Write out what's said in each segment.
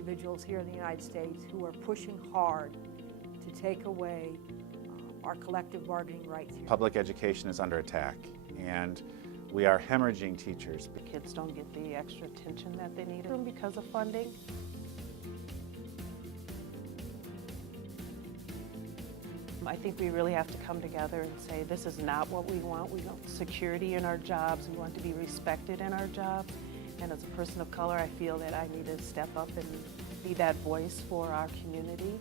individuals here in the United States who are pushing hard to take away our collective bargaining rights here. Public education is under attack, and we are hemorrhaging teachers. The kids don't get the extra attention that they need because of funding. I think we really have to come together and say this is not what we want. We want security in our jobs. We want to be respected in our jobs. And as a person of color, I feel that I need to step up and be that voice for our community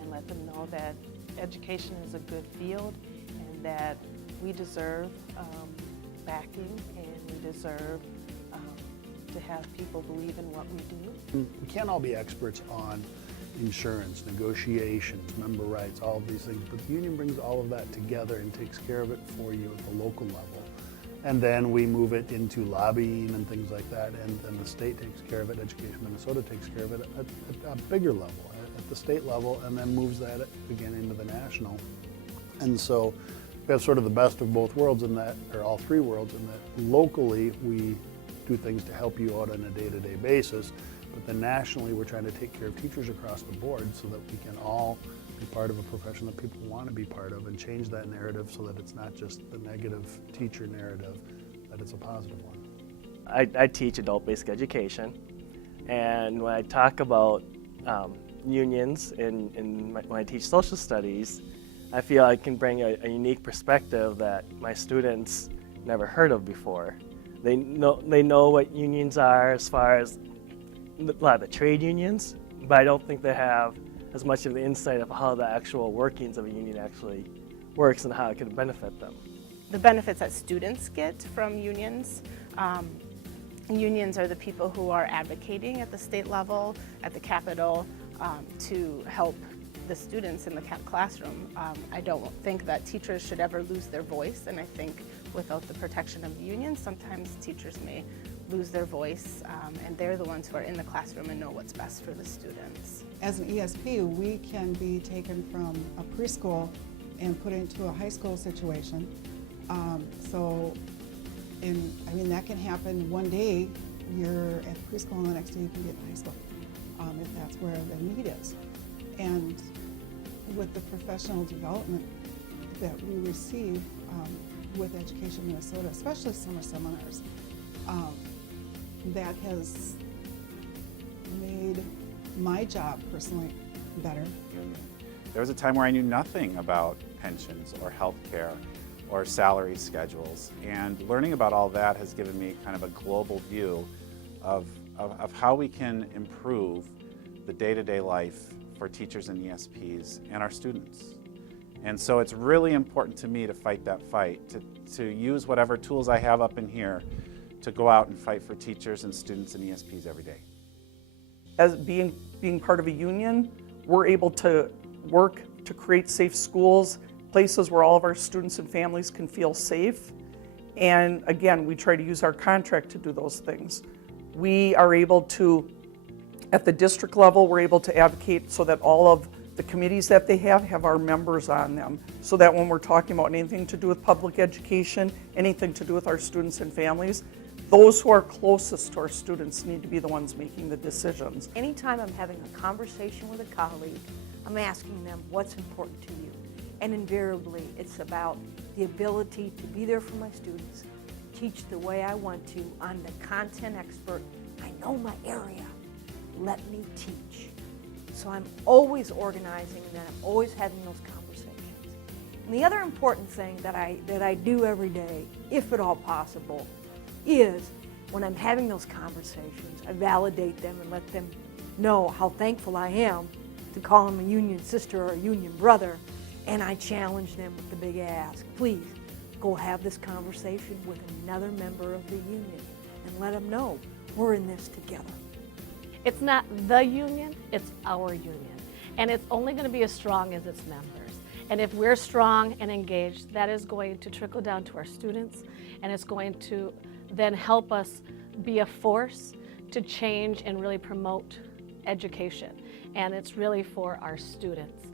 and let them know that education is a good field and that we deserve backing and we deserve to have people believe in what we do. We can't all be experts on insurance, negotiations, member rights, all of these things, but the union brings all of that together and takes care of it for you at the local level. And then we move it into lobbying and things like that, and the state takes care of it, Education Minnesota takes care of it at a bigger level, at the state level, and then moves that again into the national. And so we have sort of the best of both worlds in that, or all three worlds, in that locally we do things to help you out on a day-to-day basis, but then nationally we're trying to take care of teachers across the board so that we can all be part of a profession that people want to be part of and change that narrative so that it's not just the negative teacher narrative, that it's a positive one. I teach adult basic education, and when I talk about unions when I teach social studies, I feel I can bring a unique perspective that my students never heard of before. They know what unions are as far as a lot of the trade unions, but I don't think they have as much of the insight of how the actual workings of a union actually works and how it can benefit them. The benefits that students get from unions. Unions are the people who are advocating at the state level, at the Capitol, to help the students in the classroom. I don't think that teachers should ever lose their voice, and I think without the protection of the union, sometimes teachers may lose their voice, and they're the ones who are in the classroom and know what's best for the students. As an ESP, we can be taken from a preschool and put into a high school situation. I mean, that can happen one day, you're at preschool, and the next day you can be at high school, if that's where the need is. And with the professional development that we receive with Education Minnesota, especially summer seminars, that has made my job personally better. There was a time where I knew nothing about pensions or health care or salary schedules, and learning about all that has given me kind of a global view of how we can improve the day-to-day life for teachers and ESPs and our students. And so it's really important to me to fight that fight, to use whatever tools I have up in here to go out and fight for teachers and students and ESPs every day. As being part of a union, we're able to work to create safe schools, places where all of our students and families can feel safe. And again, we try to use our contract to do those things. We are able to, at the district level, we're able to advocate so that all of the committees that they have our members on them, so that when we're talking about anything to do with public education, anything to do with our students and families, those who are closest to our students need to be the ones making the decisions. Anytime I'm having a conversation with a colleague, I'm asking them what's important to you. And invariably, it's about the ability to be there for my students, teach the way I want to. I'm the content expert. I know my area. Let me teach. So I'm always organizing, and then I'm always having those conversations. And the other important thing that I do every day, if at all possible, is when I'm having those conversations, I validate them and let them know how thankful I am to call them a union sister or a union brother, and I challenge them with the big ask. Please go have this conversation with another member of the union and let them know we're in this together. It's not the union, it's our union. And it's only going to be as strong as its members. And if we're strong and engaged, that is going to trickle down to our students, and it's going to then help us be a force to change and really promote education. And it's really for our students.